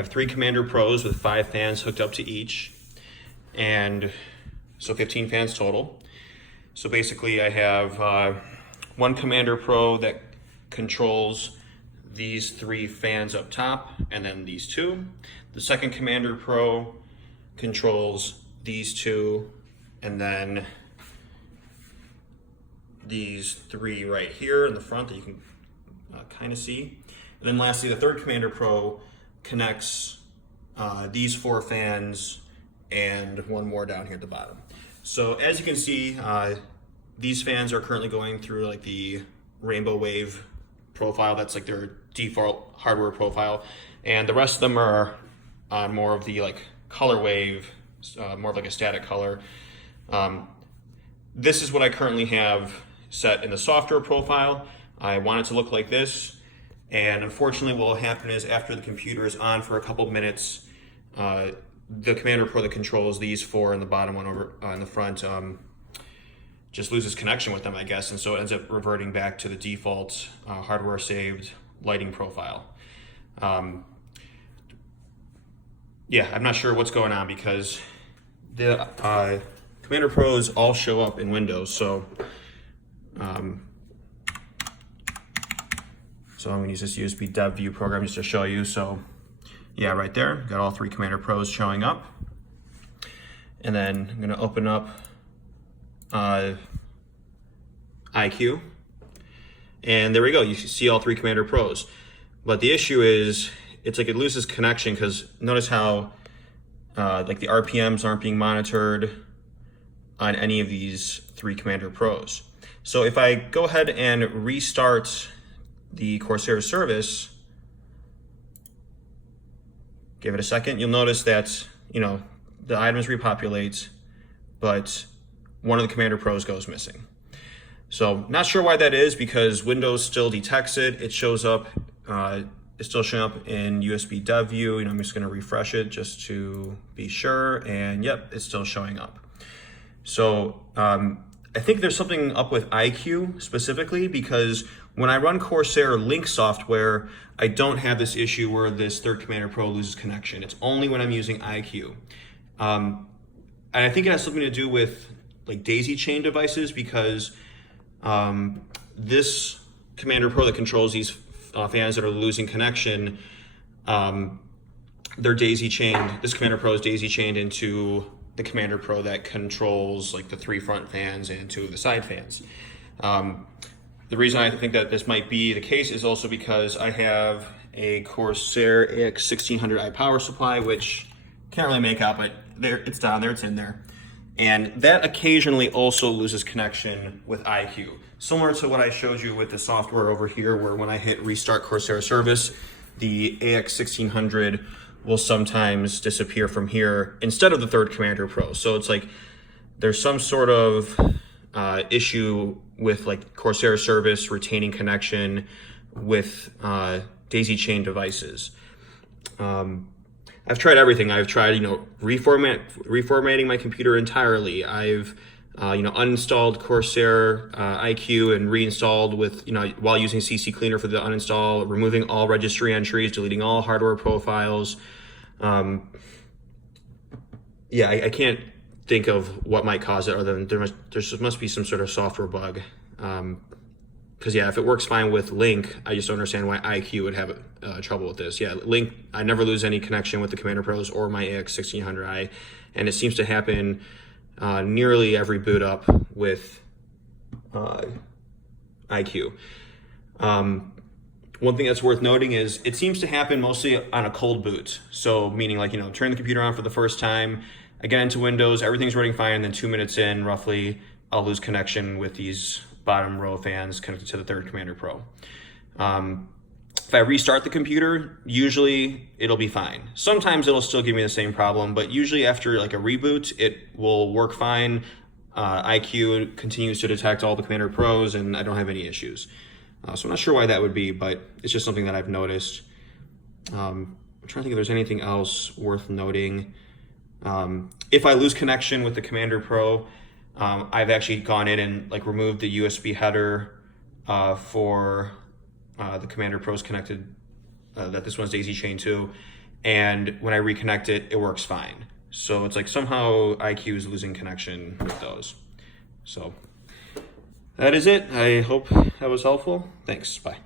have 3 Commander Pros with 5 fans hooked up to each, and so 15 fans total. So basically I have one Commander Pro that controls these 3 fans up top and then these 2. The second Commander Pro controls these 2 and then these 3 right here in the front that you can kind of see. And then lastly, the third Commander Pro connects these 4 fans and one more down here at the bottom. So as you can see, these fans are currently going through like the Rainbow Wave profile. That's like their default hardware profile. And the rest of them are on more of the like color wave, more of like a static color. This is what I currently have set in the software profile. I want it to look like this. And unfortunately what will happen is after the computer is on for a couple of minutes, the Commander Pro that controls these 4 and the bottom one over in the front just loses connection with them, I guess, and so it ends up reverting back to the default hardware saved lighting profile. Yeah, I'm not sure what's going on because the Commander Pros all show up in Windows, so so I'm going to use this USB Dev View program just to show you. So yeah, right there, got all 3 Commander Pros showing up. And then I'm going to open up iCue. And there we go, you see all 3 Commander Pros. But the issue is, it's like it loses connection because notice how like the RPMs aren't being monitored on any of these 3 Commander Pros. So if I go ahead and restart the Corsair service, give it a second, you'll notice that, you know, the items repopulate, but one of the Commander Pros goes missing. So not sure why that is, because Windows still detects it. It shows up, it's still showing up in USB Dev View. You know, I'm just gonna refresh it just to be sure, and yep, it's still showing up. So I think there's something up with iCue specifically, because when I run Corsair LINK software, I don't have this issue where this third Commander Pro loses connection. It's only when I'm using iCue. And I think it has something to do with like daisy chain devices, because this Commander Pro that controls these fans that are losing connection, they're daisy chained. This Commander Pro is daisy chained into the Commander Pro that controls like the 3 front fans and 2 of the side fans. The reason I think that this might be the case is also because I have a Corsair AX1600i power supply, which can't really make out, but there, it's down there, it's in there. And that occasionally also loses connection with iCue. Similar to what I showed you with the software over here, where when I hit restart Corsair service, the AX1600 will sometimes disappear from here instead of the third Commander Pro. So it's like there's some sort of issue with like Corsair service retaining connection with daisy chain devices. I've tried everything. I've tried, you know, reformatting my computer entirely. I've uninstalled Corsair iCue and reinstalled with, you know, while using CC Cleaner for the uninstall, removing all registry entries, deleting all hardware profiles. Yeah, I can't think of what might cause it, other than there must be some sort of software bug. Because yeah, if it works fine with Link, I just don't understand why iCue would have trouble with this. Yeah, Link, I never lose any connection with the Commander Pros or my AX1600i, and it seems to happen nearly every boot up with iCue. One thing that's worth noting is it seems to happen mostly on a cold boot. So meaning like, you know, turn the computer on for the first time, I get into Windows, everything's running fine, and then 2 minutes in, roughly, I'll lose connection with these bottom row fans connected to the third Commander Pro. If I restart the computer, usually it'll be fine. Sometimes it'll still give me the same problem, but usually after like a reboot, it will work fine. iCue continues to detect all the Commander Pros, and I don't have any issues. So I'm not sure why that would be, but it's just something that I've noticed. I'm trying to think if there's anything else worth noting. If I lose connection with the Commander Pro, I've actually gone in and like removed the USB header for the Commander Pros connected, that this one's daisy chained to, and when I reconnect it, it works fine. So it's like somehow iCue is losing connection with those. So that is it. I hope that was helpful. Thanks. Bye.